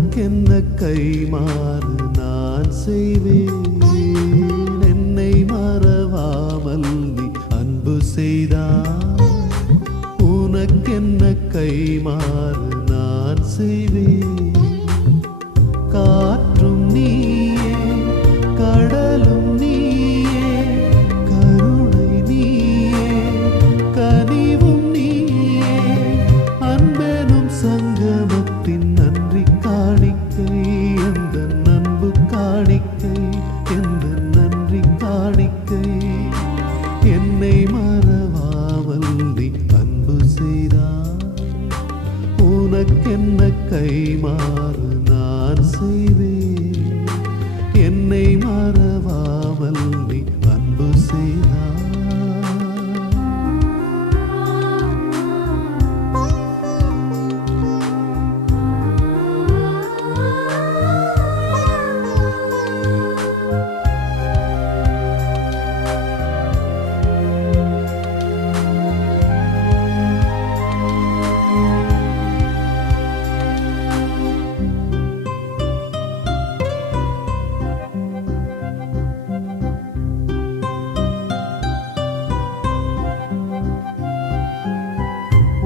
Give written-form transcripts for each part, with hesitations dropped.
உனக்கென்ன கைமாறு நான் செய்வேன். என்னை மறவாமல் நீ அன்பு செய்தாய். உனக்கென்ன கைமாறு நான் செய்வேன். காற்றும் நீயே, கடலும் நீயே, கருணை நீயே, கனிவும் நீயே, அன்பெனும் சங்கமத்தின் நன்றி காணிக்கை, எந்த அன்பு காணிக்கை, எந்த நன்றி காணிக்கை. என்னை மறவாமல் நீ அன்பு செய்தாய். உனக்கென்ன கைமாறு நான் செய்வேன். என்னை மறவாமல் நீ அன்பு செய்தாய்.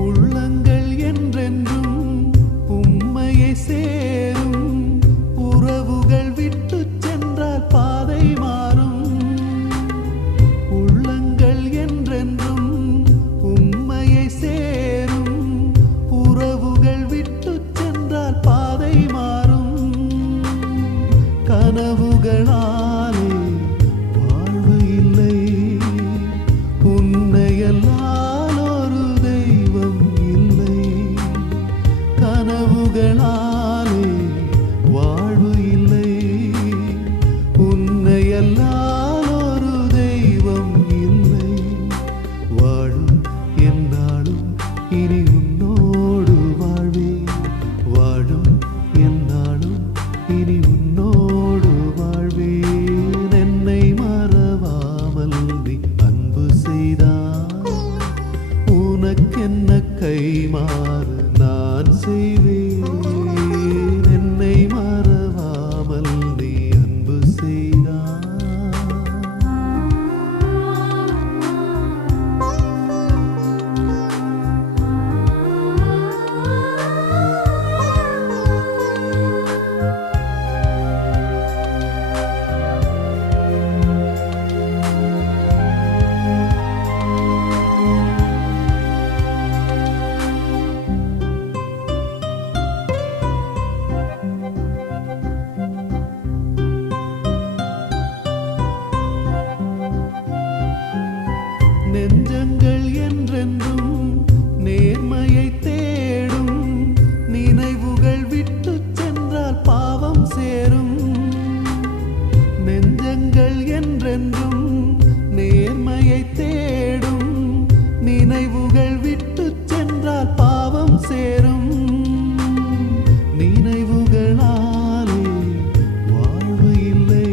உள்ளங்கள் என்றென்றும் உம்மையை சேரும். உறவுகள் விட்டு சென்றால் பாதை மாறும். உள்ளங்கள் என்றென்றும் உம்மையை சேரும். உறவுகள் விட்டு சென்றால் பாதை மாறும். கனவுகளாலே வாழ்வு இல்லை. உன்னையெல்லாம் ஒரு தெய்வம் இல்லை. கனவுகளாலே வாழ்வு இல்லை. உன்னையெல்லாம் ஒரு தெய்வம் இல்லை. வாழும் என்னாலும் இனி உன்னோடு வாழ்வேன். வாழும் என்னாலும் இனி உன்னோடு வாழ்வேன். என்னை மறவாமல் நீ அன்பு செய்தாய். உனக்கென்ன கைமாறு நான் செய்வேன். என்னை மறவாமல் நீ அன்பு செய்தாய். நெஞ்சங்கள் என்றென்றும் நேர்மையை தேடும். நினைவுகள் விட்டு சென்றால் பாவம் சேரும். நெஞ்சங்கள் என்றென்றும் நேர்மையை தேடும். நினைவுகள் விட்டு சென்றால் பாவம் சேரும். நினைவுகளாலே வாழ்வு இல்லை.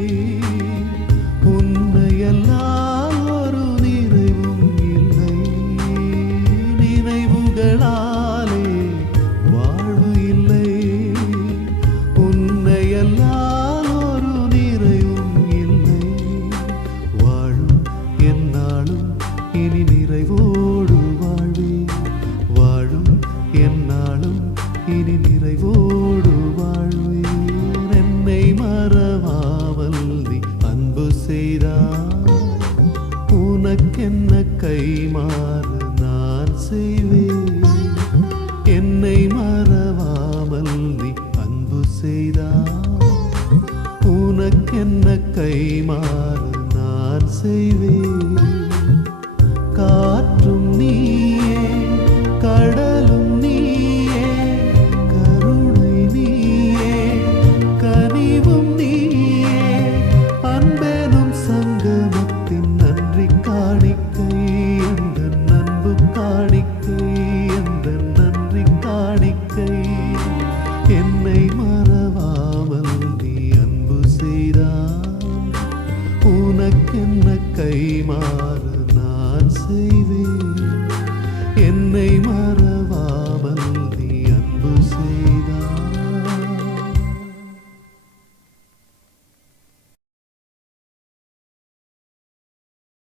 உன்னையெல்லாம் ஒரு நிறைவும் இல்லை. நினைவுகளாலே வாழ்வு இல்லை. உன்னையெல்லாம் ஒரு நிறைவும் இல்லை. வாழும் என்னாலும் இனி நிறைவோடு வாழ்வேன். வாழும் என்னாலும் இனி நிறைவோடு வாழ்வேன். என்னை மறவாமல் நீ அன்பு செய்தாய். உனக்கென்ன கைமாறு நான் செய்வேன். என்னை மறவாமல் நீ அன்பு செய்தாய். உனக்கென்ன கைமாறு நான் செய்வேன். காற்றும் நீயே, கடலும் நீயே, கருணை நீயே, கனிவும் நீயே, அன்பெனும் சங்கமத்தின் நன்றி காணிக்கை, எந்த அன்பு காணிக்கை, எந்த நன்றி காணிக்கை. என்னை மறவாமல் நீ அன்பு செய்தாய். உனக்கென்ன கைமாறு நான் செய்வேன். என்னை